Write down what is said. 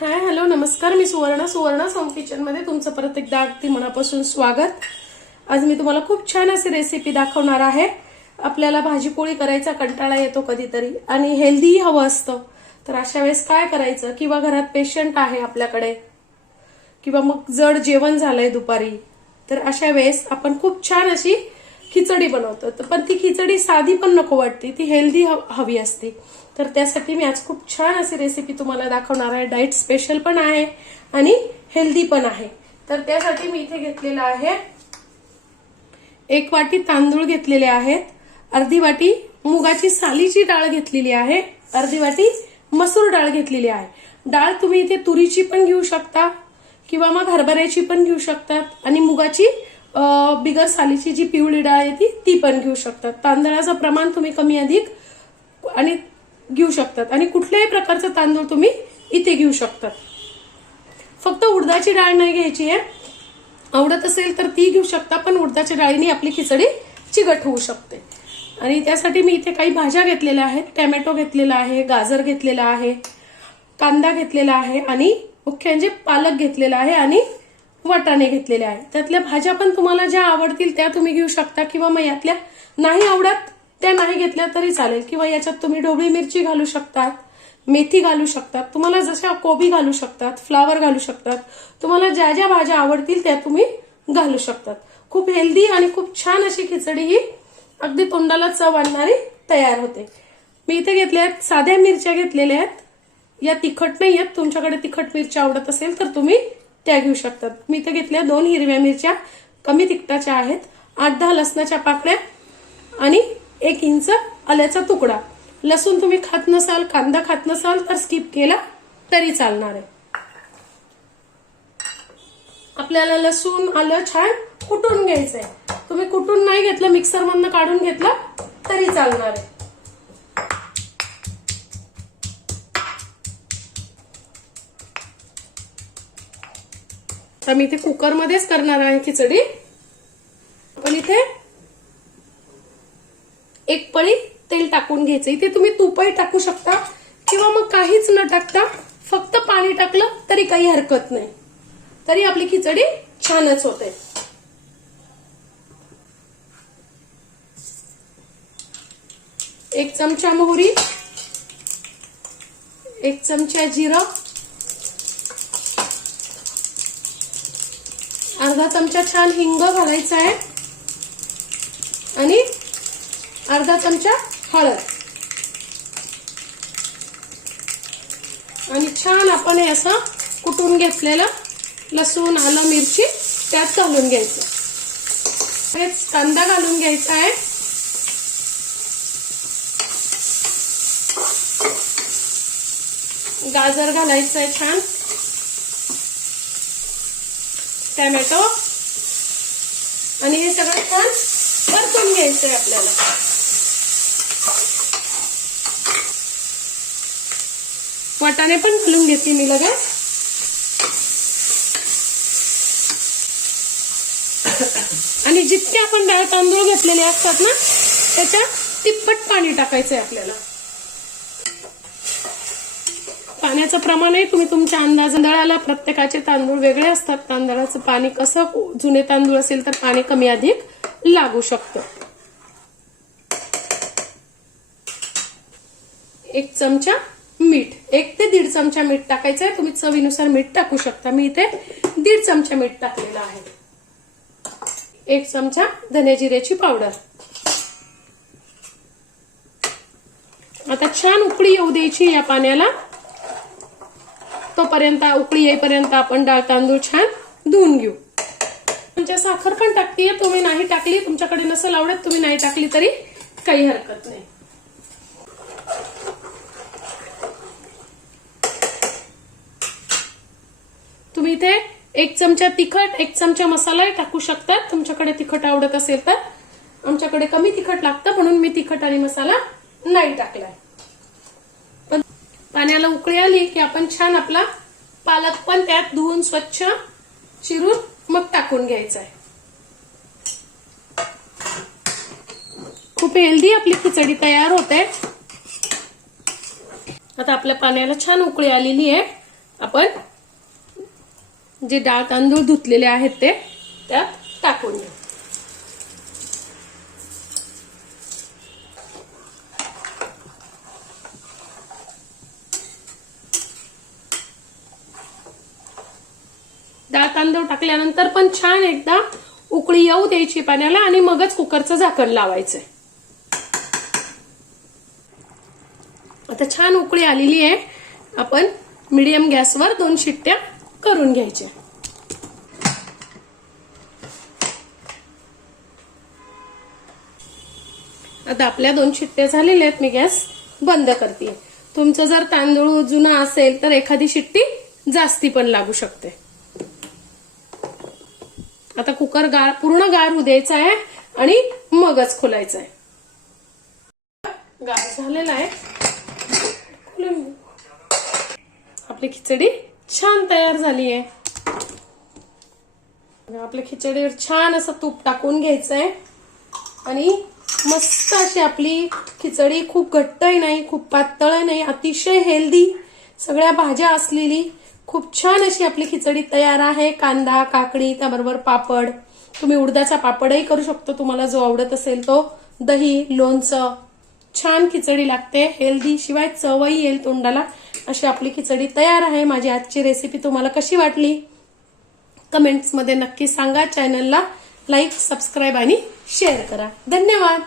Hi hello नमस्कार, मी Suvarna home kitchen मध्ये तुमचं परत एकदा अगदी मनापासून स्वागत। आज मी तुम्हाला खूप छान अशी रेसिपी दाखवणार आहे। आपल्याला भाजी पोळी करायचा कंटाळा येतो कधीतरी आणि हेल्दी हवं असतं, तर अशा वेळेस काय करायचं, किंवा घरात पेशंट आहे आपल्याकडे, किंवा मग जड जेवण झालंय दुपारी, तर अशा वेळेस आपण खूप छान अशी खिचडी बनवतो। पण ती खिचडी साधी पण नको वाटते, ती हेल्दी हवी असते। तर त्यासाठी मी आज खूप छान अशी रेसिपी तुम्हाला दाखवणार आहे। डाएट स्पेशल पण आहे आणि हेल्दी पण आहे। तर त्यासाठी मी इथे घेतलेला आहे 1 वाटी तांदूळ घेतलेले आहेत, अर्धी वाटी मुगाची सालीची डाळ घेतलेली आहे, अर्धी वाटी मसूर डाळ घेतलेली आहे। डाळ तुम्ही इथे तुरीची पण घेऊ शकता किंवा मग हरभऱ्याची पण घेऊ शकतात आणि मुगाची बिगर सालीची जी पिवळी डाळ आहे ती पण घेऊ शकतात। तांदळाचं प्रमाण तुम्ही कमी अधिक आणि घेऊ शकतात आणि कुठल्याही प्रकारचा तांदूळ तुम्ही इथे घेऊ शकतात। फक्त उडदाची डाळ नाही घ्यायची आहे, आवडत असेल तर ती घेऊ शकता, पण उडदाच्या डाळीने आपली खिचडी चिकट होऊ शकते। आणि त्यासाठी मी इथे काही भाज्या घेतलेल्या आहेत, टोमॅटो घेतलेला आहे, गाजर घेतलेला आहे, कांदा घेतलेला आहे आणि मुख्य म्हणजे पालक घेतलेला आहे आणि वाटाणे घेतलेले आहे। त्यातल्या भाज्या पण तुम्हाला ज्या आवडतील त्या तुम्ही घेऊ शकता, किंवा मग यातल्या नाही आवडत त्या नाही घेतल्या तरी चालेल, किंवा याच्यात तुम्ही ढोबळी मिरची घालू शकतात, मेथी घालू शकतात, तुम्हाला जशा कोबी घालू शकतात, फ्लावर घालू शकतात, तुम्हाला ज्या ज्या भाज्या आवडतील त्या तुम्ही घालू शकतात। खूप हेल्दी आणि खूप छान अशी खिचडी ही अगदी तोंडाला चव आणणारी तयार होते। मी इथे घेतल्या आहेत साध्या मिरच्या घेतलेल्या आहेत, या तिखट नाही आहेत, तुमच्याकडे तिखट मिरच्या आवडत असेल तर तुम्ही त्या घेऊ शकतात। मी इथे घेतल्या 2 हिरव्या मिरच्या कमी तिखटाच्या आहेत, 8-10 लसणाच्या पाकळ्या आणि 1 इंच आल्याचा तुकडा। लसूण तुम्ही खात नसाल, कांदा खात नसाल तर स्किप केला तरी चालणार आहे। आपल्याला लसूण आलं छान कुटून घ्यायचंय, तुम्ही कुटून नाही घेतलं, मिक्सर मधनं काढून घेतलं तरी चालणार आहे। तर मी इथे कुकर मध्येच करणार आहे खिचडी। पण इथे 1 पळी तेल टाकून घ्यायचं, इथे तुम्ही तूपही टाकू शकता किंवा मग काहीच न टाकता फक्त पाणी टाकलं तरी काही हरकत नाही, तरी आपली खिचडी छानच होते। एक चमचा मोहरी, 1 चमचा जिरं, अर्धा चमचा छान हिंग घालायचा आहे आणि अर्धा चमचा हळद, आणि छान आपण हे असं कुटून घेतलेलं लसूण आलं मिरची त्यात घालून घ्यायचं। हेच कांदा घालून घ्यायचा आहे, गाजर घालायचं आहे छान, टोमॅटो, आणि हे सगळं छान परतून घ्यायचंय आपल्याला। वाटाणे पण घालून घेते मी लगेच, आणि जितके आपण डाळ तांदूळ घेतलेले असतात ना त्याच्या तिप्पट पाणी टाकायचंय आपल्याला। पाण्याचं प्रमाणही तुम्ही तुमच्या अंदाजाला, प्रत्येकाचे तांदूळ वेगळे असतात, तांदळाचं पाणी कसं, जुने तांदूळ असेल तर पाणी कमी अधिक लागू शकतं। 1 चमचा मीठ, 1 ते 1.5 चमचा मीठ टाकायचंय, तुम्ही चवीनुसार मीठ टाकू शकता। मी इथे 1.5 चमचा मीठ टाकलेलं आहे। 1 चमचा धने जिऱ्याची पावडर। आता छान उकळी येऊ द्यायची या पाण्याला, तोपर्यंत उकळी येईपर्यंत आपण डाळ तांदूळ छान धुवून घेऊ। तुमच्या साखर पण टाकतीये, तुम्ही नाही टाकली, तुमच्याकडे नसेल आवडत तुम्ही नाही टाकली तरी काही हरकत नाही। तुम्ही इथे 1 चमचा तिखट, 1 चमचा मसालाही टाकू शकतात, तुमच्याकडे तिखट आवडत असेल तर। आमच्याकडे कमी तिखट लागतं म्हणून मी तिखट आणि मसाला नाही टाकलाय। पण पाण्याला उकळी आली की आपण छान आपला पालक पण त्यात धुवून स्वच्छ चिरून मग टाकून घ्यायचा आहे। खूप हेल्दी आपली खिचडी तयार होते। आता आपल्या पाण्याला छान उकळी आलेली आहे, आपण जे डाळ तांदूळ धुतलेले आहेत ते त्यात टाकून घेऊ. डाळ तांदूळ टाकल्यानंतर पण छान एकदा उकळी येऊ द्यायची पाण्याला आणि मगच कुकरचं झाकण लावायचंय. आता छान उकळी आलेली आहे. आपण मीडियम गॅसवर 2 शिट्ट्या करून घ्यायच्या. आता आपल्या 2 शिट्ट्या झालेल्या आहेत. मी गॅस बंद करते. तुमचं जर तांदूळ जुना असेल तर एखादी शिट्टी जास्ती पण लागू शकते. आता कुकर पूर्ण गार होऊ द्यायचा आहे आणि मगच खोलायचं आहे. गार झालेला आहे. आपली खिचडी छान तयार झाली आहे. आपल्या खिचडीवर छान असं तूप टाकून घ्यायचंय आणि मस्त अशी आपली खिचडी, खूप घट्टही नाही खूप पातळ नाही, अतिशय हेल्दी, सगळ्या भाज्या असलेली खूप छान अशी आपली खिचडी तयार आहे. कांदा, काकडी, त्याबरोबर पापड, तुम्ही उडदाचा पापडही करू शकतो तुम्हाला जो आवडत असेल तो, दही, लोणचं. छान खिचडी लागते, हेल्दी, शिवाय चवही येईल तोंडाला. अशी आपली खिचडी तयार आहे. माझी आजची रेसिपी तुम्हाला कशी वाटली कमेंट्स मध्ये नक्की सांगा. चॅनलला लाईक, सबस्क्राईब आणि शेअर करा. धन्यवाद.